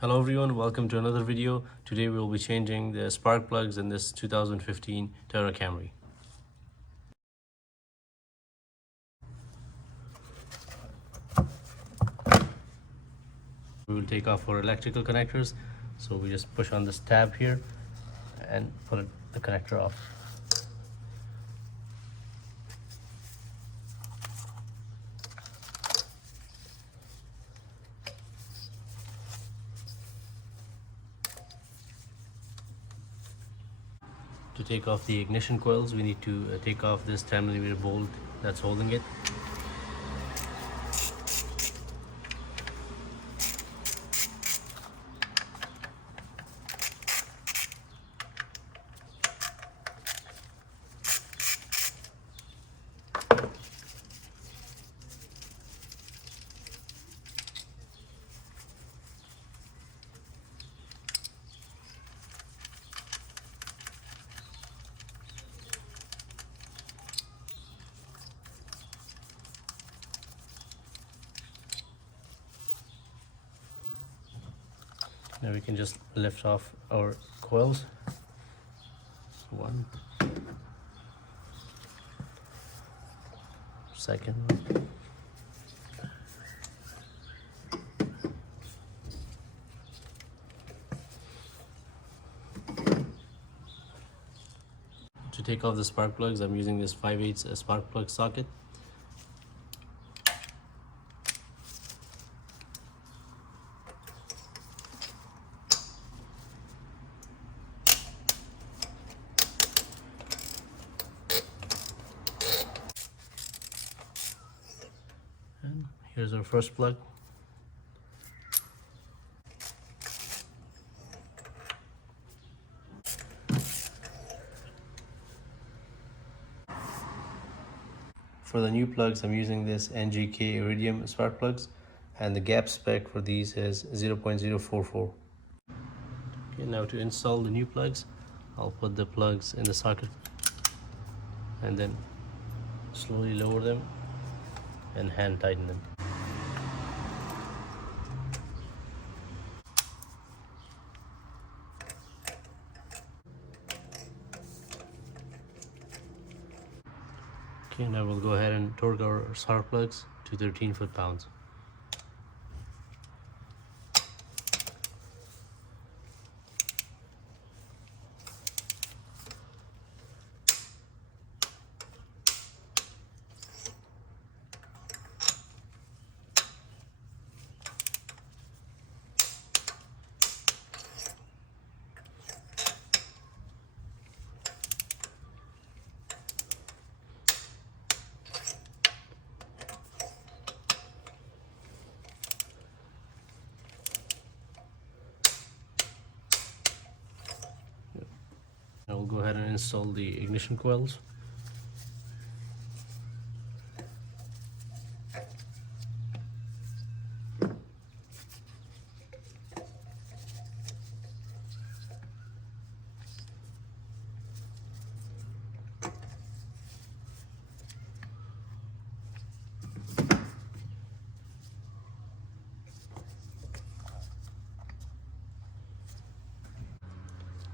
Hello everyone, welcome to another video. Today we will be changing the spark plugs in this 2015 Toyota Camry. We will take off our electrical connectors, so we just push on this tab here and pull the connector off. To take off the ignition coils, we need to take off this 10mm bolt that's holding it. Now we can just lift off our coils. One, second one. To take off the spark plugs, I'm using this 5/8 spark plug socket. And here's our first plug. For the new plugs, I'm using this NGK Iridium spark plugs, and the gap spec for these is 0.044. Okay, now to install the new plugs, I'll put the plugs in the socket and then slowly lower them and hand tighten them. Okay, now we'll go ahead and torque our spark plugs to 13 foot-pounds. Now we'll go ahead and install the ignition coils.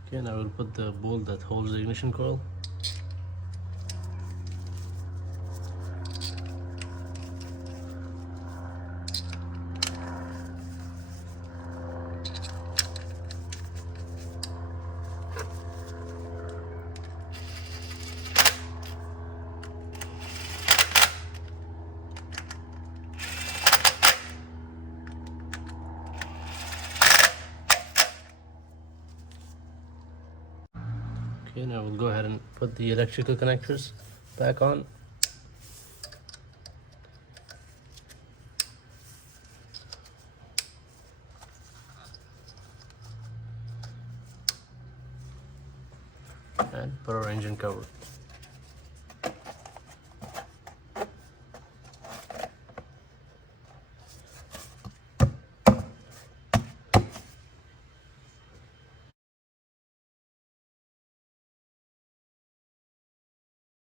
Okay, now we'll put the bolt that holds the ignition coil. Okay, now we'll go ahead and put the electrical connectors back on. And put our engine cover.